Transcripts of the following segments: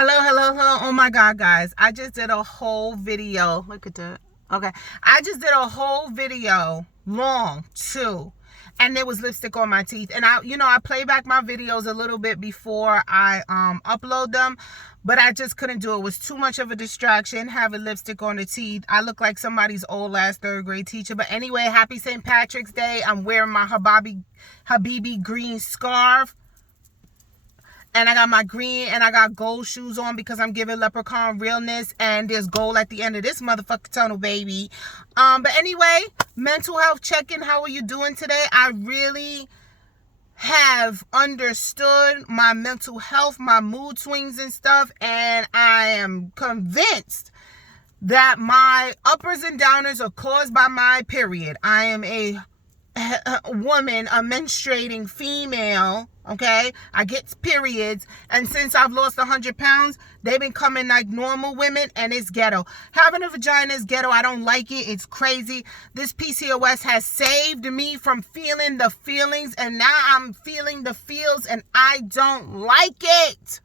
Hello. Oh my God, guys. I just did a whole video. Look at that. Okay. I just did a whole video, long too. And there was lipstick on my teeth. And I play back my videos a little bit before I upload them. But I just couldn't do it. It was too much of a distraction having lipstick on the teeth. I look like somebody's old last third grade teacher. But anyway, happy St. Patrick's Day. I'm wearing my Habibi green scarf. And I got my green and I got gold shoes on because I'm giving leprechaun realness. And there's gold at the end of this motherfucking tunnel, baby. But anyway, mental health check-in. How are you doing today? I really have understood my mental health, my mood swings and stuff. And I am convinced that my uppers and downers are caused by my period. I am a woman, a menstruating female, okay? I get periods, and since I've lost 100 pounds, they've been coming like normal women, and it's ghetto. Having a vagina is ghetto. I don't like it. It's crazy. This PCOS has saved me from feeling the feelings, and now I'm feeling the feels, and I don't like it.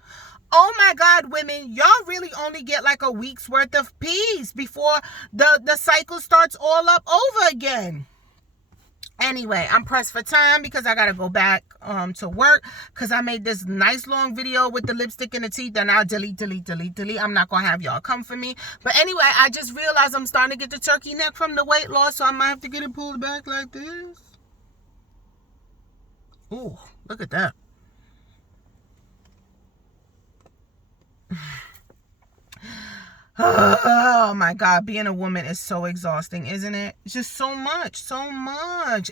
Oh my God, women, y'all really only get like a week's worth of peace before the cycle starts all up over again. Anyway, I'm pressed for time because I gotta go back to work because I made this nice long video with the lipstick and the teeth, and I'll delete. I'm not gonna have y'all come for me. But anyway, I just realized I'm starting to get the turkey neck from the weight loss, so I might have to get it pulled back like this. Ooh, look at that. Oh my God, being a woman is so exhausting, isn't it? It's just so much.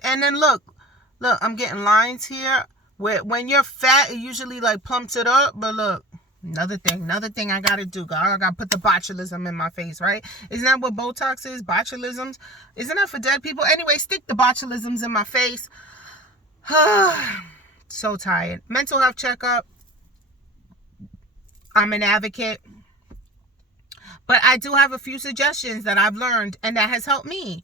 And then look, I'm getting lines here. When you're fat, it usually like plumps it up. But look, another thing I gotta do. I gotta put the botulism in my face, right? Isn't that what Botox is? Botulisms? Isn't that for dead people? Anyway, stick the botulisms in my face. So tired. Mental health checkup. I'm an advocate. But I do have a few suggestions that I've learned and that has helped me.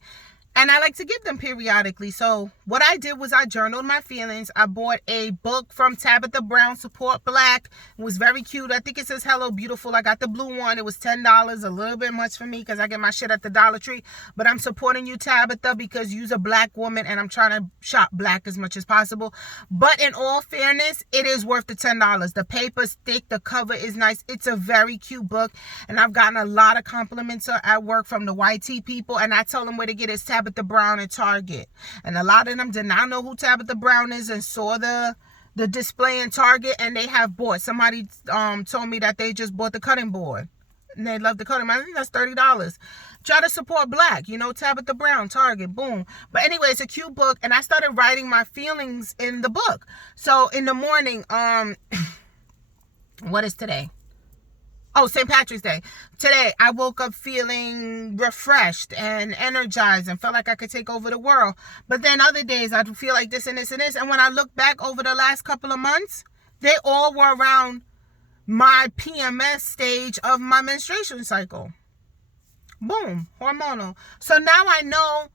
And I like to give them periodically. So what I did was I journaled my feelings. I bought a book from Tabitha Brown, Support Black. It was very cute. I think it says Hello Beautiful. I got the blue one. It was $10, a little bit much for me because I get my shit at the Dollar Tree. But I'm supporting you, Tabitha, because you're a black woman and I'm trying to shop black as much as possible. But in all fairness, it is worth the $10. The paper's thick. The cover is nice. It's a very cute book. And I've gotten a lot of compliments at work from the YT people. And I tell them where to get it. Tabitha Brown at Target, and a lot of them did not know who Tabitha Brown is and saw the display in Target, and they have bought. Somebody told me that they just bought the cutting board and they love the cutting. I think that's $30. Try to support black, Tabitha Brown, Target, boom. But anyway, it's a cute book, and I started writing my feelings in the book. So in the morning, what is today? Oh, St. Patrick's Day. Today, I woke up feeling refreshed and energized and felt like I could take over the world. But then other days, I'd feel like this and this and this. And when I look back over the last couple of months, they all were around my PMS stage of my menstruation cycle. Boom, hormonal. So now I know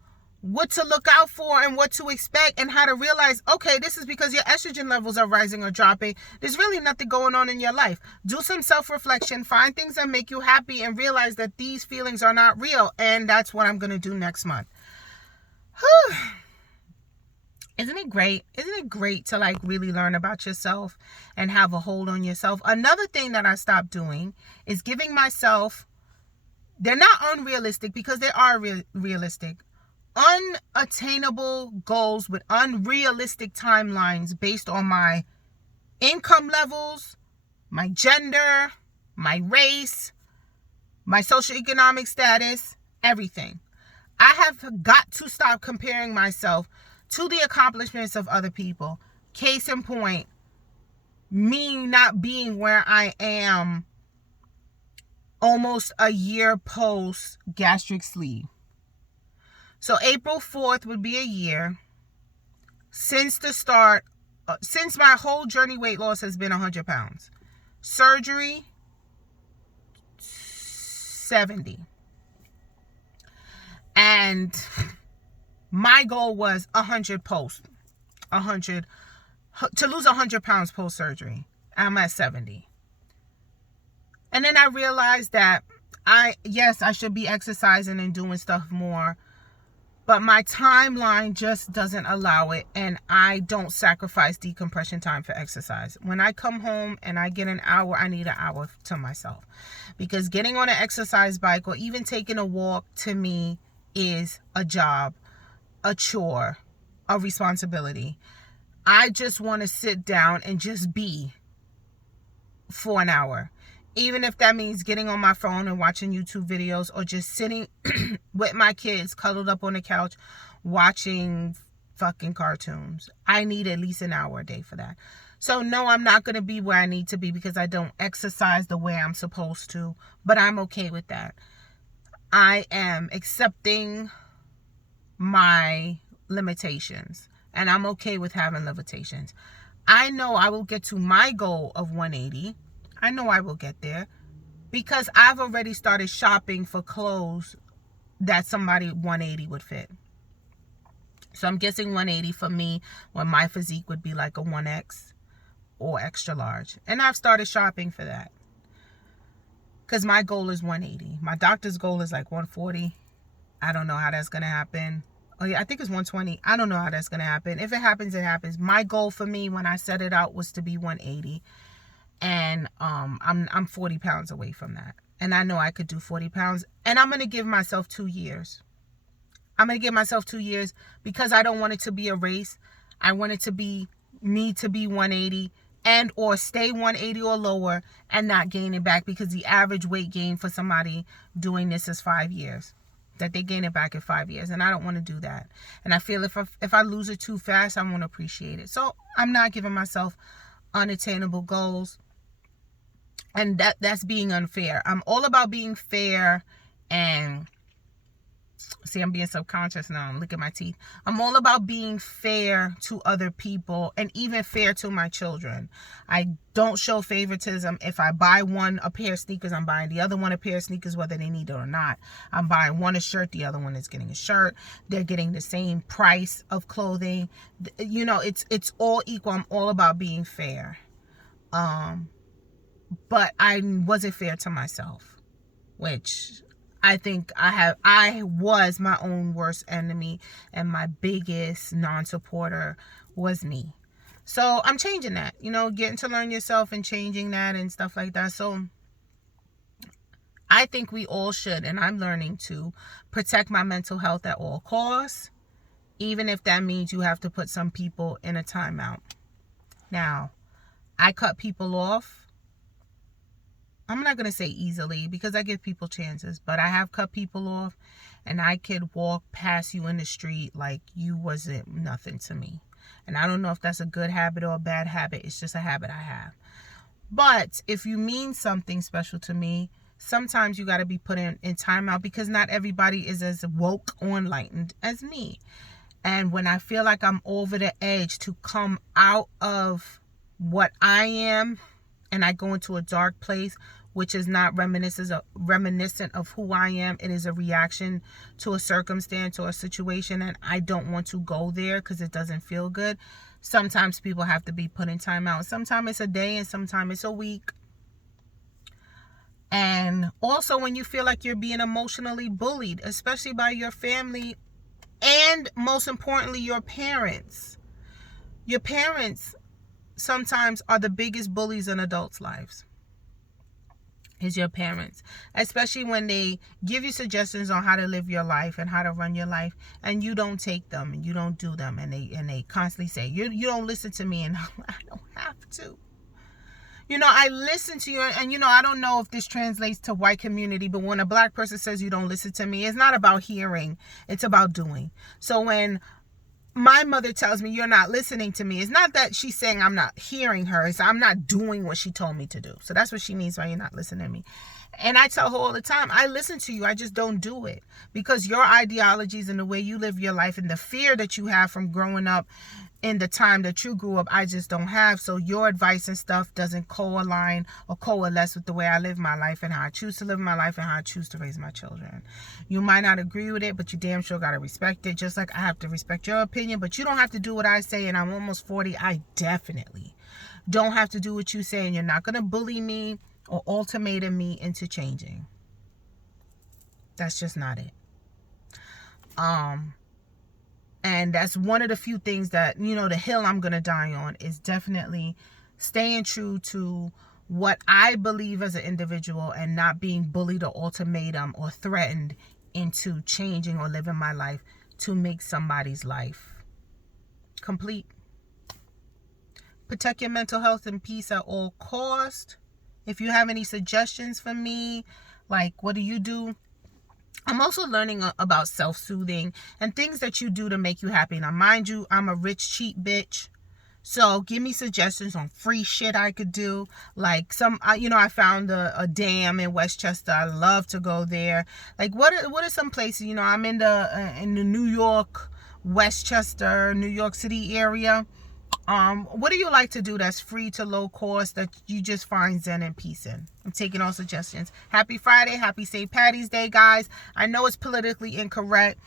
what to look out for and what to expect and how to realize, okay, this is because your estrogen levels are rising or dropping. There's really nothing going on in your life. Do some self-reflection, find things that make you happy, and realize that these feelings are not real. And that's what I'm going to do next month. Isn't it great? Isn't it great to like really learn about yourself and have a hold on yourself? Another thing that I stopped doing is giving myself, they're not unrealistic because they are realistic, unattainable goals with unrealistic timelines based on my income levels, my gender, my race, my socioeconomic status, everything. I have got to stop comparing myself to the accomplishments of other people. Case in point, me not being where I am almost a year post gastric sleeve. So April 4th would be a year since the start, since my whole journey weight loss has been 100 pounds. Surgery, 70. And my goal was 100 post, 100, to lose 100 pounds post surgery. I'm at 70. And then I realized that I should be exercising and doing stuff more, but my timeline just doesn't allow it, and I don't sacrifice decompression time for exercise. When I come home and I get an hour, I need an hour to myself, because getting on an exercise bike or even taking a walk to me is a job, a chore, a responsibility. I just want to sit down and just be for an hour. Even if that means getting on my phone and watching YouTube videos, or just sitting with my kids cuddled up on the couch watching fucking cartoons. I need at least an hour a day for that. So no, I'm not going to be where I need to be because I don't exercise the way I'm supposed to, but I'm okay with that. I am accepting my limitations, and I'm okay with having limitations. I know I will get to my goal of 180. I know I will get there because I've already started shopping for clothes that somebody 180 would fit. So I'm guessing 180 for me, when my physique would be like a 1X or extra large. And I've started shopping for that because my goal is 180. My doctor's goal is like 140. I don't know how that's going to happen. Oh yeah, I think it's 120. I don't know how that's going to happen. If it happens, it happens. My goal for me when I set it out was to be 180. And I'm 40 pounds away from that. And I know I could do 40 pounds. And I'm going to give myself 2 years. I'm going to give myself 2 years because I don't want it to be a race. I want it to be me to be 180 and or stay 180 or lower and not gain it back, because the average weight gain for somebody doing this is 5 years. That they gain it back in 5 years. And I don't want to do that. And I feel if I lose it too fast, I won't appreciate it. So I'm not giving myself unattainable goals. And that's being unfair. I'm all about being fair. And see, I'm being subconscious now. Look at my teeth. I'm all about being fair to other people and even fair to my children. I don't show favoritism. If I buy one a pair of sneakers, I'm buying the other one a pair of sneakers, whether they need it or not. I'm buying one a shirt, the other one is getting a shirt. They're getting the same price of clothing. You know, it's all equal. I'm all about being fair. But I wasn't fair to myself, which I think I was my own worst enemy, and my biggest non-supporter was me. So I'm changing that, getting to learn yourself and changing that and stuff like that. So I think we all should, and I'm learning to protect my mental health at all costs, even if that means you have to put some people in a timeout. Now, I cut people off. I'm not going to say easily because I give people chances, but I have cut people off, and I could walk past you in the street like you wasn't nothing to me. And I don't know if that's a good habit or a bad habit. It's just a habit I have. But if you mean something special to me, sometimes you got to be put in timeout, because not everybody is as woke or enlightened as me. And when I feel like I'm over the edge to come out of what I am, and I go into a dark place, which is not reminiscent of who I am. It is a reaction to a circumstance or a situation, and I don't want to go there because it doesn't feel good. Sometimes people have to be put in timeout. Sometimes it's a day, and sometimes it's a week. And also when you feel like you're being emotionally bullied, especially by your family, and most importantly, your parents. Your parents sometimes are the biggest bullies in adults' lives. Is your parents, especially when they give you suggestions on how to live your life and how to run your life, and you don't take them and you don't do them, and they constantly say you don't listen to me, and I don't have to. I listen to you, and I don't know if this translates to white community, but when a black person says you don't listen to me, it's not about hearing, it's about doing. So when my mother tells me you're not listening to me, it's not that she's saying I'm not hearing her. It's I'm not doing what she told me to do. So that's what she means by you're not listening to me. And I tell her all the time, I listen to you. I just don't do it. Because your ideologies and the way you live your life and the fear that you have from growing up in the time that you grew up, I just don't have. So your advice and stuff doesn't co-align or coalesce with the way I live my life and how I choose to live my life and how I choose to raise my children. You might not agree with it, but you damn sure got to respect it. Just like I have to respect your opinion, but you don't have to do what I say. And I'm almost 40. I definitely don't have to do what you say. And you're not going to bully me or ultimatum me into changing. That's just not it. And that's one of the few things that, the hill I'm going to die on is definitely staying true to what I believe as an individual and not being bullied or ultimatum or threatened into changing or living my life to make somebody's life complete. Protect your mental health and peace at all costs. If you have any suggestions for me, like what do you do? I'm also learning about self-soothing and things that you do to make you happy. Now, mind you, I'm a rich, cheap bitch. So give me suggestions on free shit I could do. Like I found a dam in Westchester. I love to go there. Like what are some places, I'm in the New York, Westchester, New York City area. What do you like to do that's free to low cost that you just find zen and peace in? I'm taking all suggestions. Happy Friday. Happy St. Patty's Day, guys. I know it's politically incorrect.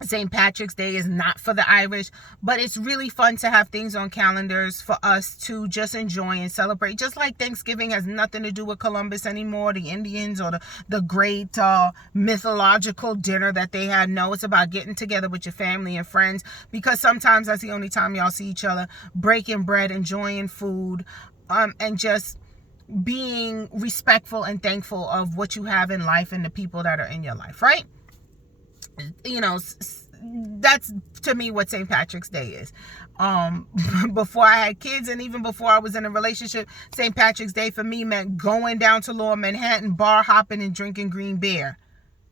St. Patrick's Day is not for the Irish, but it's really fun to have things on calendars for us to just enjoy and celebrate. Just like Thanksgiving has nothing to do with Columbus anymore, the Indians, or the great mythological dinner that they had. No, it's about getting together with your family and friends, because sometimes that's the only time y'all see each other, breaking bread, enjoying food, and just being respectful and thankful of what you have in life and the people that are in your life, right? That's to me what St. Patrick's Day is. Before I had kids and even before I was in a relationship, St. Patrick's Day for me meant going down to Lower Manhattan, bar hopping and drinking green beer,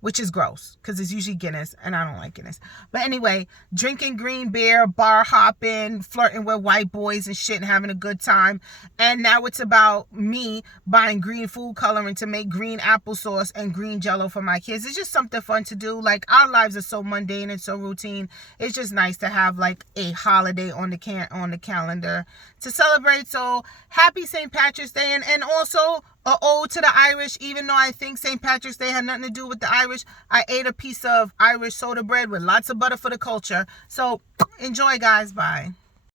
which is gross because it's usually Guinness and I don't like Guinness. But anyway, drinking green beer, bar hopping, flirting with white boys and shit and having a good time. And now it's about me buying green food coloring to make green applesauce and green Jello for my kids. It's just something fun to do. Like, our lives are so mundane and so routine. It's just nice to have like a holiday on the calendar to celebrate. So happy St. Patrick's Day, and also a ode to the Irish. Even though I think St. Patrick's Day had nothing to do with the Irish, I ate a piece of Irish soda bread with lots of butter for the culture. So enjoy, guys. Bye.